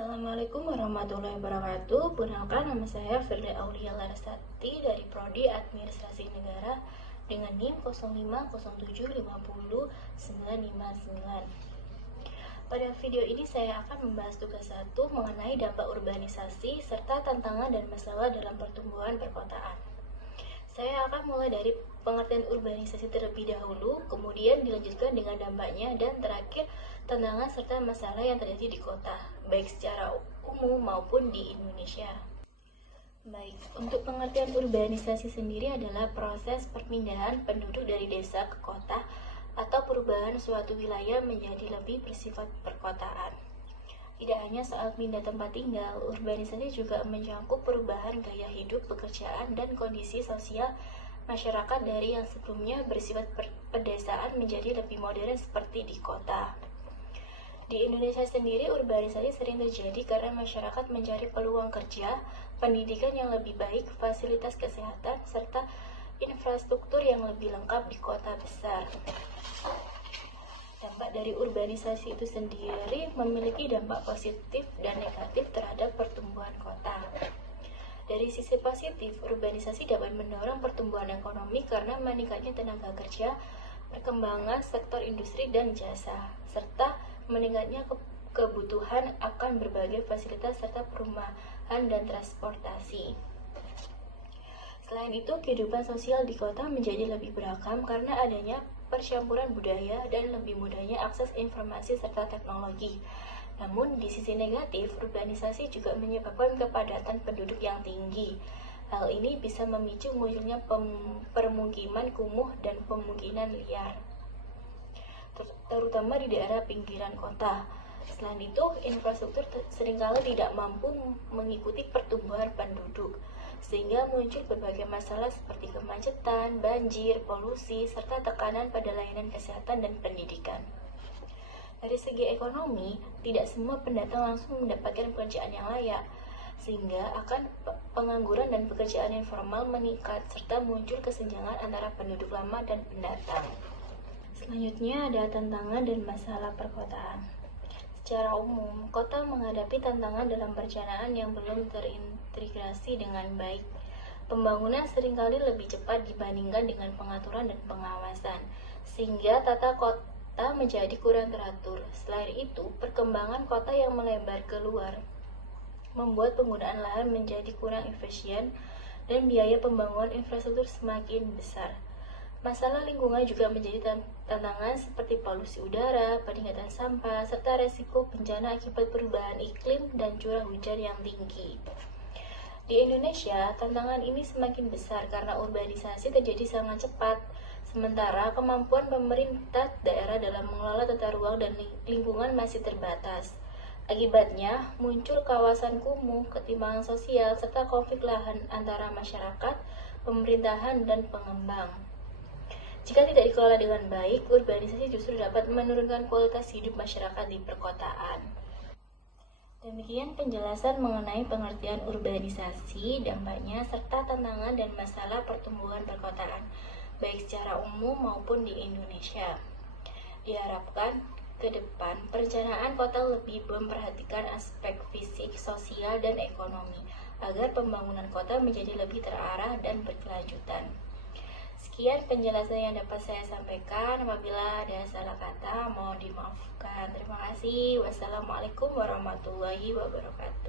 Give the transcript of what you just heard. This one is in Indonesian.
Assalamualaikum warahmatullahi wabarakatuh. Perkenalkan, nama saya Firly Aulia Larasati dari Prodi Administrasi Negara dengan NIM 050750959. Pada video ini saya akan membahas tugas 1 mengenai dampak urbanisasi serta tantangan dan masalah dalam pertumbuhan perkotaan. Saya akan mulai dari pengertian urbanisasi terlebih dahulu, kemudian dilanjutkan dengan dampaknya, dan terakhir tantangan serta masalah yang terjadi di kota, baik secara umum maupun di Indonesia. Baik, untuk pengertian urbanisasi sendiri adalah proses perpindahan penduduk dari desa ke kota atau perubahan suatu wilayah menjadi lebih bersifat perkotaan. Tidak hanya soal pindah tempat tinggal, urbanisasi juga mencakup perubahan gaya hidup, pekerjaan, dan kondisi sosial masyarakat dari yang sebelumnya bersifat pedesaan menjadi lebih modern seperti di kota. Di Indonesia sendiri, urbanisasi sering terjadi karena masyarakat mencari peluang kerja, pendidikan yang lebih baik, fasilitas kesehatan, serta infrastruktur yang lebih lengkap di kota besar. Dampak dari urbanisasi itu sendiri memiliki dampak positif dan negatif terhadap pertumbuhan kota. Dari sisi positif, urbanisasi dapat mendorong pertumbuhan ekonomi karena meningkatnya tenaga kerja, perkembangan sektor industri dan jasa, serta meningkatnya kebutuhan akan berbagai fasilitas serta perumahan dan transportasi. Selain itu, kehidupan sosial di kota menjadi lebih beragam karena adanya percampuran budaya dan lebih mudahnya akses informasi serta teknologi. Namun, di sisi negatif, urbanisasi juga menyebabkan kepadatan penduduk yang tinggi. Hal ini bisa memicu munculnya permukiman kumuh dan pemukiman liar, terutama di daerah pinggiran kota. Selain itu, infrastruktur seringkali tidak mampu mengikuti pertumbuhan penduduk, sehingga muncul berbagai masalah seperti kemacetan, banjir, polusi, serta tekanan pada layanan kesehatan dan pendidikan. Dari segi ekonomi, tidak semua pendatang langsung mendapatkan pekerjaan yang layak, sehingga akan pengangguran dan pekerjaan informal meningkat, serta muncul kesenjangan antara penduduk lama dan pendatang. Selanjutnya ada tantangan dan masalah perkotaan. Secara umum, kota menghadapi tantangan dalam perencanaan yang belum terintegrasi dengan baik. Pembangunan seringkali lebih cepat dibandingkan dengan pengaturan dan pengawasan, sehingga tata kota menjadi kurang teratur. Selain itu, perkembangan kota yang melebar keluar membuat penggunaan lahan menjadi kurang efisien dan biaya pembangunan infrastruktur semakin besar. Masalah lingkungan juga menjadi tantangan seperti polusi udara, peningkatan sampah, serta resiko bencana akibat perubahan iklim dan curah hujan yang tinggi. Di Indonesia, tantangan ini semakin besar karena urbanisasi terjadi sangat cepat, sementara kemampuan pemerintah daerah dalam mengelola tata ruang dan lingkungan masih terbatas. Akibatnya, muncul kawasan kumuh, ketimpangan sosial, serta konflik lahan antara masyarakat, pemerintahan, dan pengembang. Jika tidak dikelola dengan baik, urbanisasi justru dapat menurunkan kualitas hidup masyarakat di perkotaan. Demikian penjelasan mengenai pengertian urbanisasi, dampaknya, serta tantangan dan masalah pertumbuhan perkotaan, baik secara umum maupun di Indonesia. Diharapkan ke depan, perencanaan kota lebih memperhatikan aspek fisik, sosial, dan ekonomi, agar pembangunan kota menjadi lebih terarah dan berkelanjutan. Sekian penjelasan yang dapat saya sampaikan. Apabila ada salah kata, mohon dimaafkan. Terima kasih. Wassalamualaikum warahmatullahi wabarakatuh.